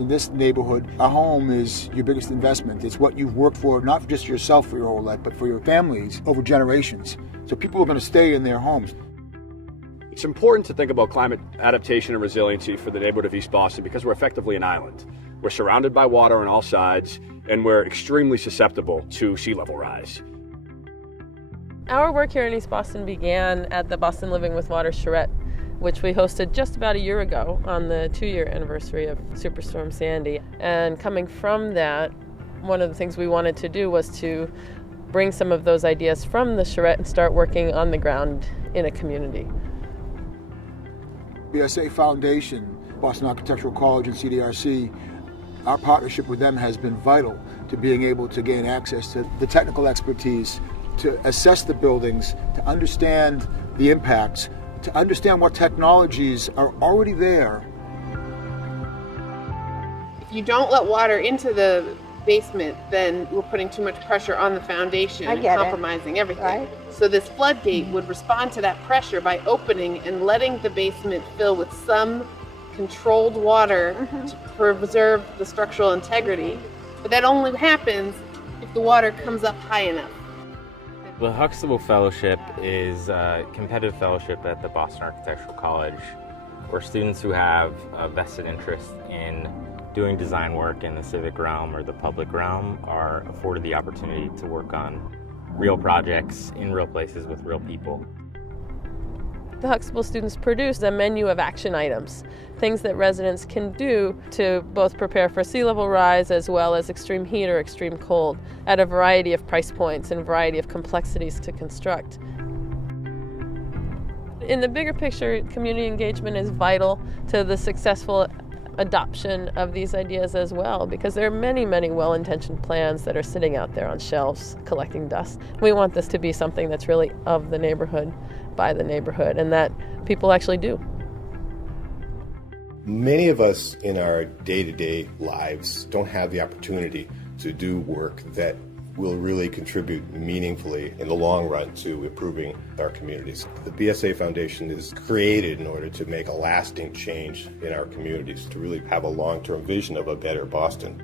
In this neighborhood, a home is your biggest investment. It's what you've worked for, not just yourself for your whole life, but for your families over generations. So people are going to stay in their homes. It's important to think about climate adaptation and resiliency for the neighborhood of East Boston because we're effectively an island. We're surrounded by water on all sides, and we're extremely susceptible to sea level rise. Our work here in East Boston began at the Boston Living with Water charrette, which we hosted just about a year ago on the 2-year anniversary of Superstorm Sandy. And coming from that, one of the things we wanted to do was to bring some of those ideas from the charrette and start working on the ground in a community. BSA Foundation, Boston Architectural College, and CDRC, our partnership with them has been vital to being able to gain access to the technical expertise, to assess the buildings, to understand the impacts, to understand what technologies are already there. If you don't let water into the basement, then we're putting too much pressure on the foundation and compromising everything. Right. So this floodgate would respond to that pressure by opening and letting the basement fill with some controlled water to preserve the structural integrity. But that only happens if the water comes up high enough. The Huxtable Fellowship is a competitive fellowship at the Boston Architectural College where students who have a vested interest in doing design work in the civic realm or the public realm are afforded the opportunity to work on real projects in real places with real people. The Huxtable students produced a menu of action items, things that residents can do to both prepare for sea level rise as well as extreme heat or extreme cold at a variety of price points and a variety of complexities to construct. In the bigger picture, community engagement is vital to the successful adoption of these ideas as well, because there are many, many well-intentioned plans that are sitting out there on shelves collecting dust. We want this to be something that's really of the neighborhood, by the neighborhood, and that people actually do. Many of us in our day-to-day lives don't have the opportunity to do work that will really contribute meaningfully in the long run to improving our communities. The BSA Foundation is created in order to make a lasting change in our communities, to really have a long-term vision of a better Boston.